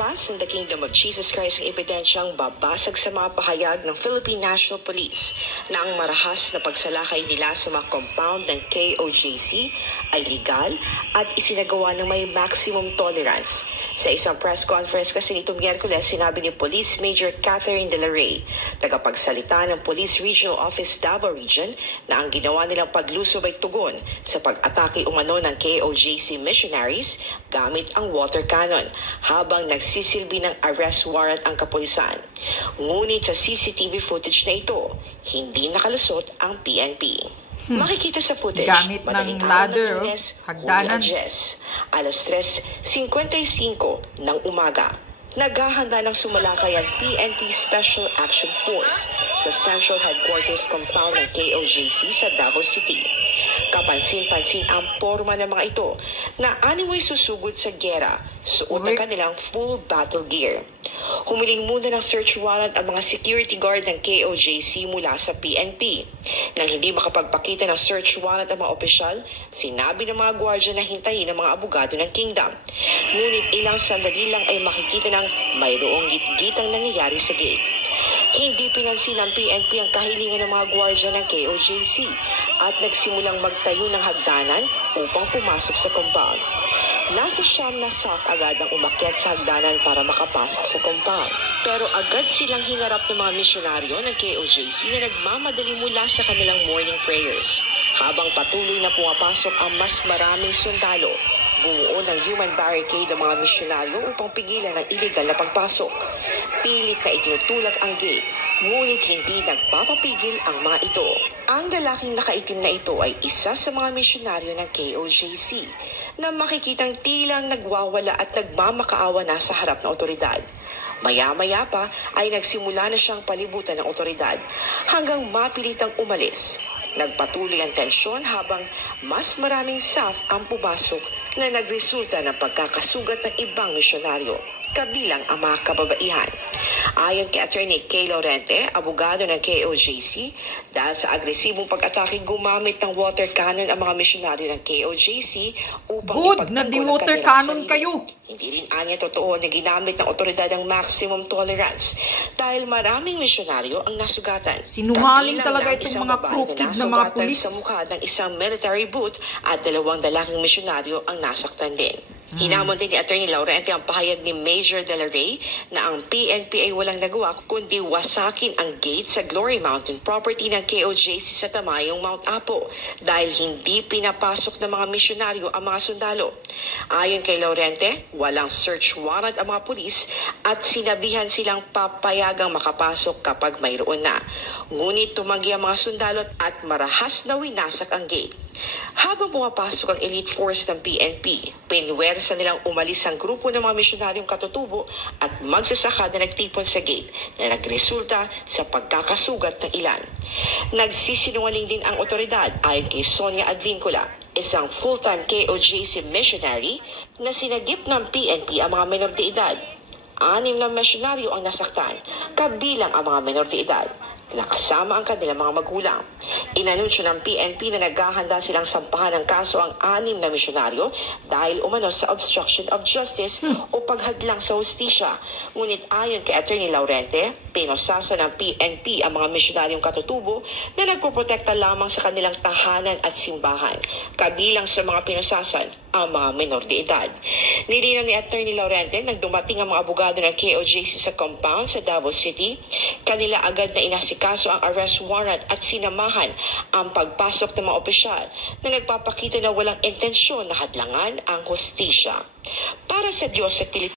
Lumabas ng The Kingdom of Jesus Christ ang ebidensyang babasag sa mga pahayag ng Philippine National Police na ang marahas na pagsalakay nila sa mga compound ng KOJC ay legal at isinagawa ng may maximum tolerance. Sa isang press conference kasi nitong Miyerkules, sinabi ni Police Major Catherine De La Rey, tagapagsalita ng Police Regional Office Davao Region, na ang ginawa nilang paglusob ay tugon sa pag-atake umano ng KOJC missionaries gamit ang water cannon habang nagsisilbi ng arrest warrant ang kapulisan. Ngunit sa CCTV footage na ito, hindi nakalusot ang PNP. Makikita sa footage, gamit ng ladder, hagdanan. Alas 3:55 ng umaga. Naghahanda ng sumalakay ang PNP Special Action Force sa Central Headquarters Compound ng KOJC sa Davao City. Kapansin-pansin ang porma ng mga ito na animoy susugod sa gyera, suot ang kanilang full battle gear. Humiling muna ng search warrant ang mga security guard ng KOJC mula sa PNP. Nang hindi makapagpakita ng search warrant ang mga opisyal, sinabi ng mga gwardya na hintayin ng mga abogado ng Kingdom. Ngunit ilang sandali lang ay makikita ng mayroong gitgitang nangyayari sa gate. Hindi pinansin ng PNP ang kahilingan ng mga gwardya ng KOJC at nagsimulang magtayo ng hagdanan upang pumasok sa compound. Nasa siyam na staff agad ang umakyat sa hagdanan para makapasok sa compound. Pero agad silang hinarap ng mga misyonaryo ng KOJC na nagmamadali mula sa kanilang morning prayers. Habang patuloy na pumapasok ang mas maraming sundalo, bumuo ng human barricade ang mga misyonaryo upang pigilan ang iligal na pagpasok. Pilit na itinutulak ang gate, ngunit hindi nagpapapigil ang mga ito. Ang lalaking nakaitim na ito ay isa sa mga misyonaryo ng KOJC na makikitang tila nagwawala at nagmamakaawa na sa harap ng otoridad. Maya-maya pa ay nagsimula na siyang palibutan ng otoridad hanggang mapilitang umalis. Nagpatuloy ang tensyon habang mas maraming staff ang pumasok na nagresulta ng pagkakasugat ng ibang misyonaryo, kabilang ang mga kababaihan. Ayon kay Attorney Kay Laurente, abogado ng KOJC, dahil sa agresibong pag-atake gumamit ng water cannon ang mga misyonaryo ng KOJC upang ipagtanggol ang kanilang sarili. Kayo. Hindi rin anya totoo na ginamit ng otoridad ang maximum tolerance dahil maraming misyonaryo ang nasugatan. Sinungaling talaga itong mga crooked na mga pulis. Sa mukha ng isang military boot at 2 lalaking misyonaryo ang nasaktan din. Hinamon din ni Attorney Laurente ang pahayag ni Major De La Rey na ang PNP ay walang nagawa kundi wasakin ang gate sa Glory Mountain property ng KOJC sa Tamayong Mount Apo dahil hindi pinapasok ng mga misyonaryo ang mga sundalo. Ayon kay Laurente, walang search warrant ang mga pulis at sinabihan silang papayagang makapasok kapag mayroon na. Ngunit tumanggi ang mga sundalo at marahas na winasak ang gate. Habang pumapasok ang elite force ng PNP, pinwersa nilang umalis ang grupo ng mga misyonaryong katutubo at magsasaka na nagtipon sa gate na nagresulta sa pagkakasugat ng ilan. Nagsisinungaling din ang otoridad ayon kay Sonia Advincula, isang full-time KOJC missionary na sinagip ng PNP ang mga menor de edad. 6 na misyonaryo ang nasaktan, kabilang ang mga menor de edad. Nakasama ang kanilang mga magulang. Inanunsyo ng PNP na naghahanda silang sampahan ng kaso ang 6 na misyonaryo dahil umano sa obstruction of justice o paghadlang sa hustisya. Ngunit ayon kay Attorney Laurente, pinosasa ng PNP ang mga misyonaryong katutubo na nagpoprotekta lamang sa kanilang tahanan at simbahan. Kabilang sa mga pinosasan ang mga menor de edad. Nilinaw ni Attorney Laurente nang dumating ang mga abogado ng KOJC sa compound sa Davao City, kanila agad na inasikaso ang arrest warrant at sinamahan ang pagpasok ng mga opisyal na nagpapakita na walang intensyon na hadlangan ang hustisya. Para sa Diyos at Pilipinas,